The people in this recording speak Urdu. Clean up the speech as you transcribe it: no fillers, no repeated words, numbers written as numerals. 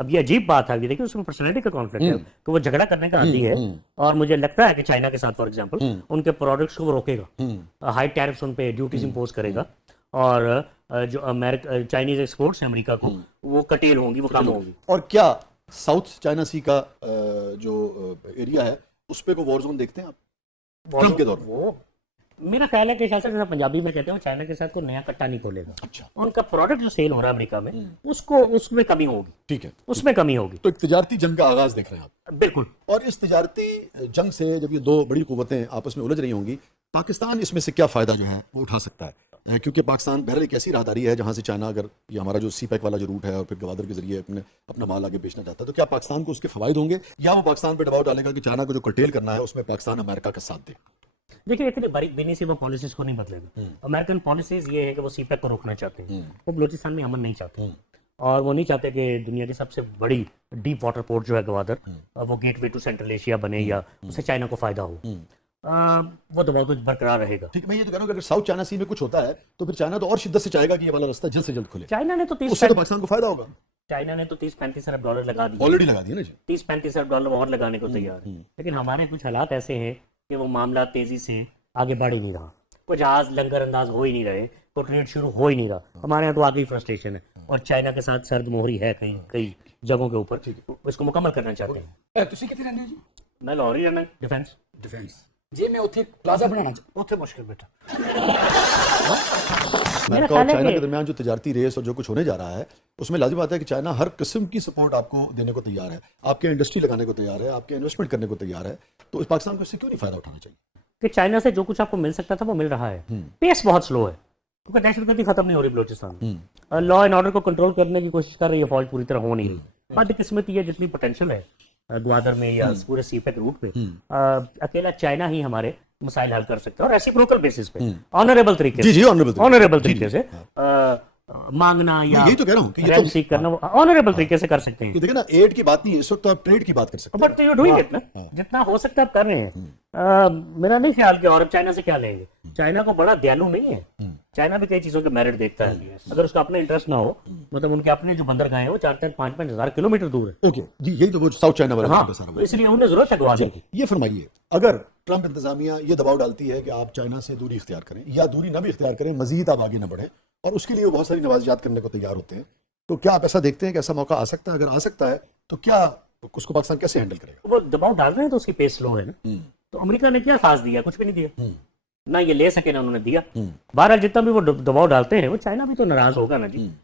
اب یہ عجیب بات ہے, یہ دیکھیں اس میں پرسنالٹی کا کانفلکٹ ہے کہ وہ جھگڑا کرنے کا عادی ہے, اور مجھے لگتا ہے کہ چائنا کے ساتھ فار ایگزامپل ان کے پروڈکٹس کو وہ روکے گا, ہائی ٹیرفس ان پہ ڈیوٹیز امپوز کرے گا, اور جو چائنیز ایکسپورٹس ہیں امریکہ کو وہ کٹیل ہوں گی, وہ کم ہوں گی. اور کیا ساؤتھ چائنا سی کا جو ایریا ہے اس پہ کوئی وار زون دیکھتے ہیں آپ ٹرمپ کے دور میں؟ وہ میرا خیال ہے کہ شاید جیسا پنجابی میں کہتے ہیں چائنا کے ساتھ کوئی نیا کٹا نہیں کھولے گا. اچھا, ان کا پروڈکٹ جو سیل ہو رہا ہے امریکہ میں اس میں کمی ہوگی, ٹھیک ہے, اس میں کمی ہوگی. تو ایک تجارتی جنگ کا آغاز دیکھ رہے ہیں آپ. بالکل. اور اس تجارتی جنگ سے جب یہ دو بڑی قوتیں آپس میں الجھ رہی ہوں گی, پاکستان اس میں سے کیا فائدہ جو ہے وہ اٹھا سکتا ہے؟ کیونکہ پاکستان بہرحال ایک ایسی راہداری ہے جہاں سے چائنا اگر یہ ہمارا جو سی پیک والا جو روٹ ہے اور پھر گوادر کے ذریعے اپنا مال آگے بیچنا چاہتا ہے, تو کیا پاکستان کو اس کے فوائد ہوں گے, یا وہ پاکستان پہ دباؤ ڈالے گا کہ چائنا کو جو کرٹیل کرنا ہے اس میں پاکستان امریکہ کا ساتھ دے؟ دیکھیے اتنی باریک بینی سے وہ پالیسیز کو نہیں بدلے گا. امریکن پالیسیز یہ ہے کہ وہ سی پیک کو روکنا چاہتے ہیں, وہ بلوچستان میں امن نہیں چاہتے, اور وہ نہیں چاہتے کہ دنیا کی سب سے بڑی ڈیپ واٹر پورٹ جو ہے گوادر, وہ gateway to central Asia بنے یا اس سے چائنا کو فائدہ ہو, وہ دباؤ تو برقرار رہے گا. ٹھیک, میں یہ تو کہہ رہا ہوں کہ اگر ساؤتھ چائنا سی میں کچھ ہوتا ہے تو پھر چائنا تو اور شدت سے چاہے گا کہ یہ والا راستہ جلد سے جلد کھلے. چائنا نے تو اس سے تو پاکستان کو فائدہ ہوگا. چائنا نے تو 30-35 ارب ڈالر لگا دیے, آلریڈی لگا دیا نا جی. 30-35 ارب ڈالر اور لگانے کو تیار ہے, لیکن ہمارے کچھ حالات ایسے ہیں کہ وہ معاملات تیزی سے آگے بڑھ ہی نہیں رہا, کوئی جہاز لنگر انداز ہو ہی نہیں رہے, کوئی ٹریڈ شروع ہو ہی نہیں رہا. ہمارے یہاں تو آگے فرسٹریشن ہے, اور چائنا کے ساتھ سرد مہری ہے کئی جگہوں کے اوپر, اس کو مکمل کرنا چاہتے ہیں. ਤੁਸੀਂ ਕਿੱਥੇ ਰਹਿੰਦੇ ਹੋ ਜੀ? میں لاہور ہی رہنا ہے, ਡਿਫੈਂਸ ਜੇ ਮੈਂ ਉੱਥੇ ਪਲਾਜ਼ਾ ਬਣਾਉਣਾ ਉੱਥੇ ਮੁਸ਼ਕਿਲ بيٹا. امریکہ اور چائنا کے درمیان جو تجارتی ریس اور جو کچھ ہونے جا رہا ہے اس میں لازم بات ہے کہ چائنا ہر قسم کی سپورٹ آپ کو دینے کو تیار ہے, آپ کے انڈسٹری لگانے کو تیار ہے, آپ کے انویسٹمنٹ کرنے کو تیار ہے. تو اس پاکستان کو اس سے کیوں نہیں فائدہ اٹھانا چاہیے؟ کہ چائنا سے جو کچھ آپ کو مل سکتا تھا وہ مل رہا ہے, پیس بہت سلو ہے, کیونکہ دہشت گردی ختم نہیں ہو رہی بلوچستان میں, لا اینڈ آرڈر کو کنٹرول کرنے کی کوشش کر رہی ہے فوج, پوری طرح ہو نہیں رہی. بات قسمتی ہے, جتنی پوٹینشیل ہے گوادر میں یا پورے سی پیک روٹ پہ, اکیلا چائنا ہی ہمارے مسائل حل کر سکتا ہے, اور ریسیپروکل بیسس پہ آنریبل طریقے سے, آنریبل طریقے سے مانگنا یا یہی تو کہہ رہا ہوں کہ یہ سیک کرنا وہ آنریبل طریقے سے کر سکتے ہیں. دیکھیں نا, ایڈ کی بات نہیں ہے اس وقت, تو آپ ٹریڈ کی بات کر سکتے ہیں. بٹ یو ڈوئنگ اٹ نا, جتنا ہو سکتا ہے آپ کر رہے ہیں. میرا نہیں خیال کہ اور چائنا سے کیا لیں گے. چائنا کو بڑا دیالو نہیں ہے, چائنا بھی کئی چیزوں کے میرٹ دیکھتا ہے, اگر اس کا اپنا انٹرسٹ نہ ہو, مطلب ان کے اپنے جو بندرگاہیں ہیں وہ 4-5 ہزار کلومیٹر دور ہے. اوکے جی, یہی تو وہ ساؤتھ چائنا والا سارا, اس لیے انہیں ضرورت ہے گوادر کی. یہ فرمائیے, اگر ٹرمپ انتظامیہ یہ دباؤ ڈالتی ہے کہ آپ چائنا سے دوری اختیار کریں یا دوری نہ بھی اختیار کریں, مزید آپ آگے نہ بڑھیں, اور اس کے لیے وہ بہت ساری نوازجات کرنے کو تیار ہوتے ہیں, تو کیا آپ ایسا دیکھتے ہیں کہ ایسا موقع آ سکتا ہے؟ اگر آ سکتا ہے تو کیا اس کو پاکستان کیسے ہینڈل کرے گا؟ وہ دباؤ ڈال رہے ہیں تو اس کی پیس سلو ہے نا. تو امریکہ نے کیا خاص دیا؟ کچھ بھی نہیں دیا, نہ یہ لے سکے نہ انہوں نے دیا. بہرحال جتنا بھی وہ دباؤ ڈالتے ہیں وہ چائنا بھی تو ناراض ہوگا نا جی.